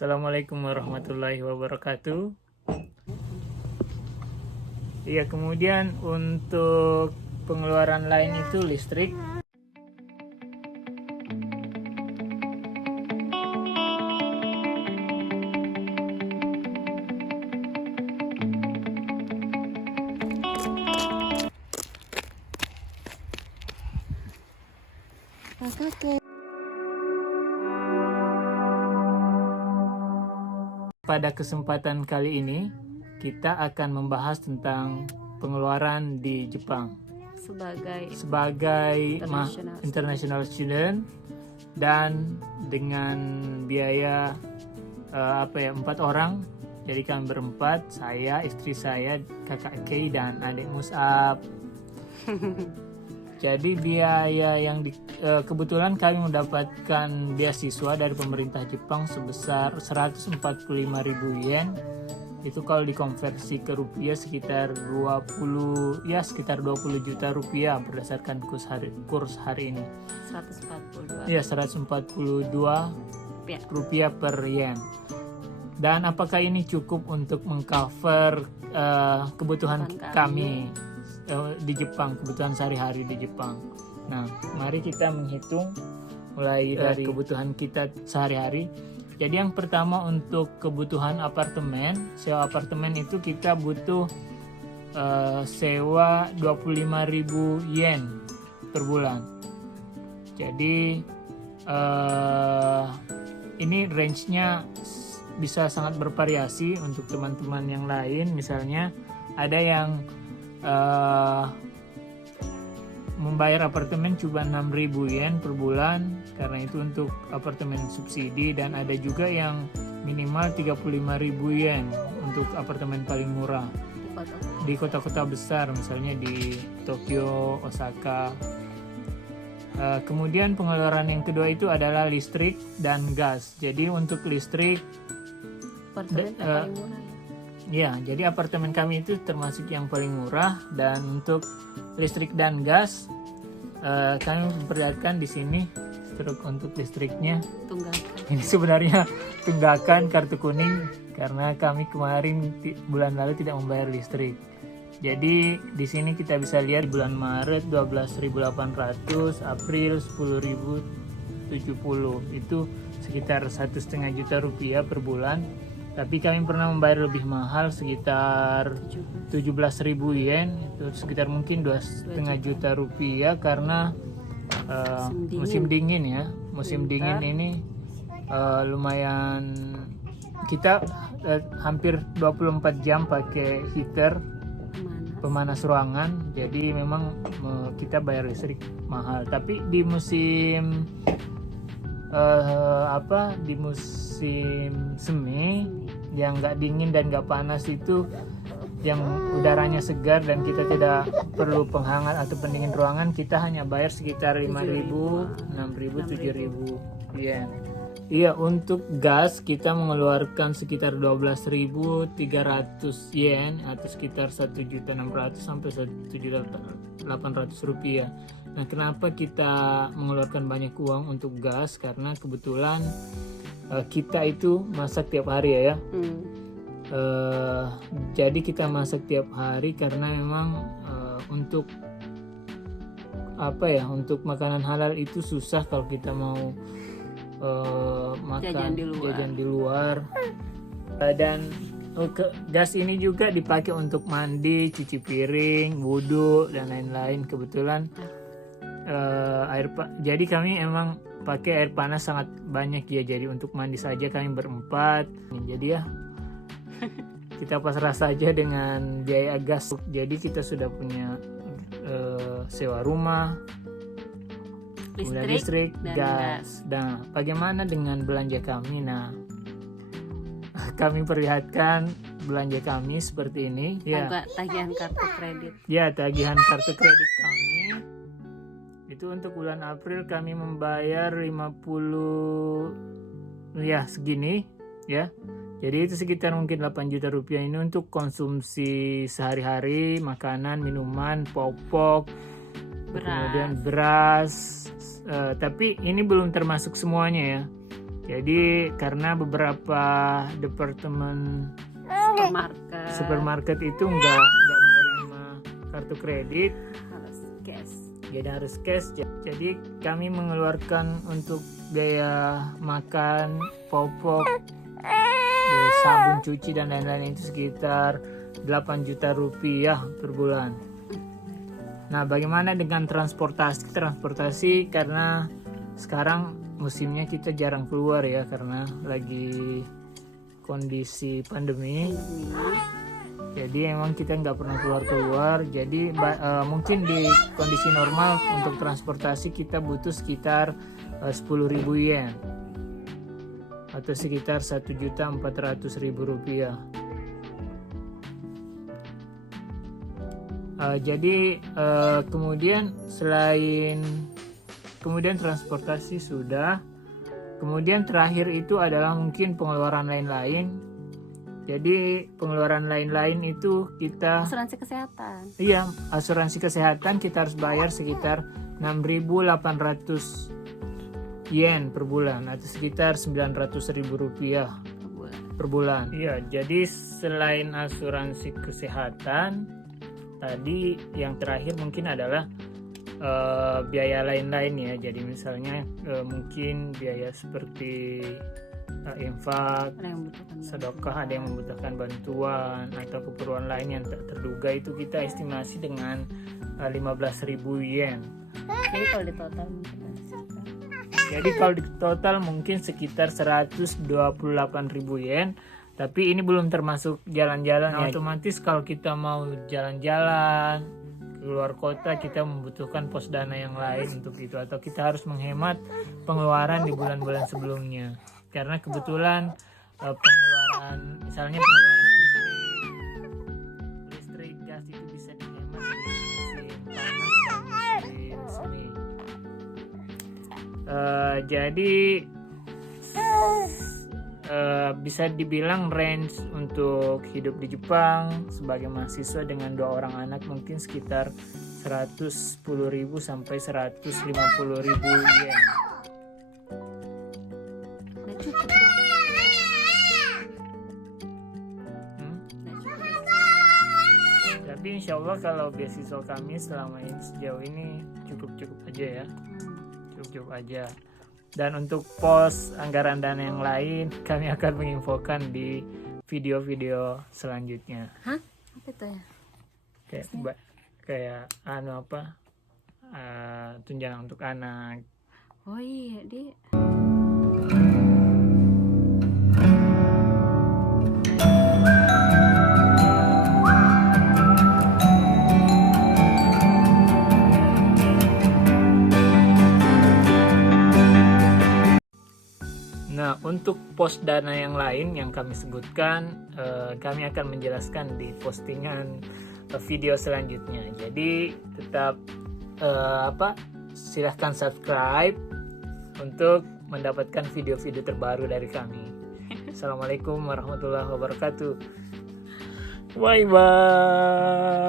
Assalamualaikum warahmatullahi wabarakatuh. Iya, kemudian untuk pengeluaran lain itu listrik. Pada kesempatan kali ini kita akan membahas tentang pengeluaran di Jepang sebagai international student dan dengan biaya 4 orang. Jadi kami berempat, saya, istri saya, kakak Kay dan adik Mus'ab. Jadi biaya yang kebetulan kami mendapatkan beasiswa dari pemerintah Jepang sebesar 145.000 yen. Itu kalau dikonversi ke rupiah sekitar 20 juta rupiah berdasarkan kurs hari ini. 142. Ya, 142 rupiah per yen. Dan apakah ini cukup untuk mengcover kebutuhan kami di Jepang, kebutuhan sehari-hari di Jepang? Nah, mari kita menghitung mulai dari kebutuhan kita sehari-hari. Jadi yang pertama untuk kebutuhan apartemen, sewa apartemen itu kita butuh sewa 25.000 yen per bulan. Jadi ini range-nya bisa sangat bervariasi untuk teman-teman yang lain. Misalnya ada yang membayar apartemen cuma 6.000 yen per bulan karena itu untuk apartemen subsidi, dan ada juga yang minimal 35.000 yen untuk apartemen paling murah di kota-kota besar, misalnya di Tokyo, Osaka. Kemudian pengeluaran yang kedua itu adalah listrik dan gas. Jadi untuk listrik Apartemen paling murah ya, jadi apartemen kami itu termasuk yang paling murah. Dan untuk listrik dan gas kami memperlihatkan di sini struk untuk listriknya. tunggakan. Ini sebenarnya tunggakan kartu kuning karena kami kemarin bulan lalu tidak membayar listrik. Jadi di sini kita bisa lihat bulan Maret 12.800, April 10.070, itu sekitar 1,5 juta rupiah per bulan. Tapi kami pernah membayar lebih mahal, sekitar 17.000 yen, itu sekitar mungkin 2,5 juta rupiah karena musim dingin ya. Musim dingin ini lumayan, kita hampir 24 jam pakai heater pemanas ruangan, jadi memang kita bayar listrik mahal. Tapi di musim di musim semi yang nggak dingin dan nggak panas itu, yang udaranya segar dan kita tidak perlu penghangat atau pendingin ruangan, kita hanya bayar sekitar 5.000, 6.000, 7.000 yen. Iya, untuk gas kita mengeluarkan sekitar 12.300 yen atau sekitar 1.600.000 sampai 1.800.000 rupiah. Nah, kenapa kita mengeluarkan banyak uang untuk gas? Karena kebetulan kita itu masak tiap hari ya. Jadi kita masak tiap hari karena memang untuk untuk makanan halal itu susah kalau kita mau makan jajan di luar. Dan gas ini juga dipakai untuk mandi, cuci piring, wudhu dan lain-lain. Kebetulan jadi kami emang pakai air panas sangat banyak ya. Jadi untuk mandi saja kami berempat. Jadi ya kita pasrah saja dengan biaya gas. Jadi kita sudah punya sewa rumah, listrik, gas. Nah, bagaimana dengan belanja kami? Nah, kami perlihatkan belanja kami seperti ini. Ya. Tagihan kartu kredit. Ya, tagihan kartu kredit kami. Itu untuk bulan April kami membayar 50, ya segini ya. Jadi itu sekitar mungkin 8 juta rupiah ini untuk konsumsi sehari-hari, makanan, minuman, popok, kemudian beras. Tapi ini belum termasuk semuanya ya. Jadi karena beberapa departemen supermarket itu nggak menerima kartu kredit, harus cash. jadi harus cash. Jadi kami mengeluarkan untuk biaya makan, popok, sabun cuci dan lain-lain itu sekitar 8 juta rupiah per bulan. Nah, bagaimana dengan transportasi? Transportasi karena sekarang musimnya kita jarang keluar ya, karena lagi kondisi pandemi. Jadi emang kita nggak pernah keluar. Jadi mungkin di kondisi normal untuk transportasi kita butuh sekitar 10.000 yen atau sekitar 1.400.000 rupiah. Jadi kemudian kemudian transportasi sudah, kemudian terakhir itu adalah mungkin pengeluaran lain-lain. Jadi pengeluaran lain-lain itu kita Asuransi kesehatan. Iya, asuransi kesehatan kita harus bayar sekitar 6.800 yen per bulan atau sekitar 900.000 rupiah per bulan. Iya, jadi selain asuransi kesehatan, tadi yang terakhir mungkin adalah biaya lain-lain ya. Jadi misalnya mungkin biaya seperti infak, sedekah, ada yang membutuhkan bantuan atau keperluan lain yang tak terduga, itu kita estimasi dengan 15.000 yen. Jadi kalau di total mungkin sekitar 128.000 yen. Tapi ini belum termasuk jalan-jalan ya. Otomatis kalau kita mau jalan-jalan keluar kota, kita membutuhkan pos dana yang lain untuk itu, atau kita harus menghemat pengeluaran di bulan-bulan sebelumnya. Karena kebetulan pengeluaran, misalnya pengeluaran listrik, gas itu bisa dihemat di musim panas dan musim semi. Jadi bisa dibilang range untuk hidup di Jepang sebagai mahasiswa dengan 2 orang anak mungkin sekitar 110.000 sampai 150.000 yen. udah cukup dong. Tapi insya Allah kalau beasiswa kami selama ini sejauh ini cukup-cukup aja ya, cukup-cukup aja. Dan untuk pos anggaran dana yang lain kami akan menginfokan di video-video selanjutnya. Hah? Apa itu ya? Kayak tunjangan untuk anak. Oh iya, di Nah, untuk pos dana yang lain yang kami sebutkan, kami akan menjelaskan di postingan video selanjutnya. Jadi tetap silahkan subscribe untuk mendapatkan video-video terbaru dari kami. Assalamualaikum warahmatullahi wabarakatuh. Bye bye.